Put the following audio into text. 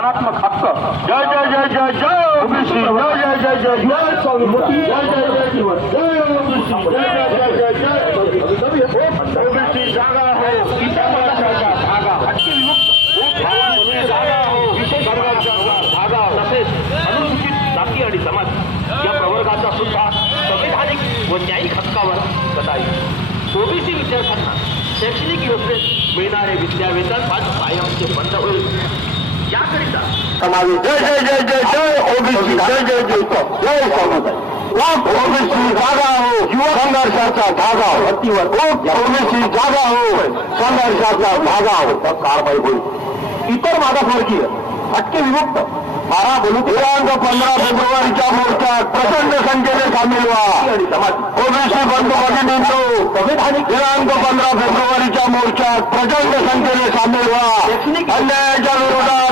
धनात्मक हक्क जय जय जय जय जय ओबीसी जय जय जय जय जय जय जय जय जय जय जय हो आणि या संविधानिक ओबीसी शैक्षणिक योजनेत मिळणारे विद्यावेतन आज कायमचे बंद होईल समावेश जय जय जय जय जय ओबीसी जय जय जय जय समुदाय ओबीसी जागा हो संघर्षाचा धागा हो ओबीसी जागा हो संघर्षाचा धागा हो कारवाई होईल इतर मागासवर्गीय हटके विमुक्त बारा बोलू दिनांक पंधरा फेब्रुवारीच्या मोर्चात प्रचंड संख्येने सामील व्हा ओबीसी बंधू भगिनींनो दिनांक पंधरा फेब्रुवारीच्या मोर्चात प्रचंड संख्येने सामील व्हा अन्यायाच्या विरोधात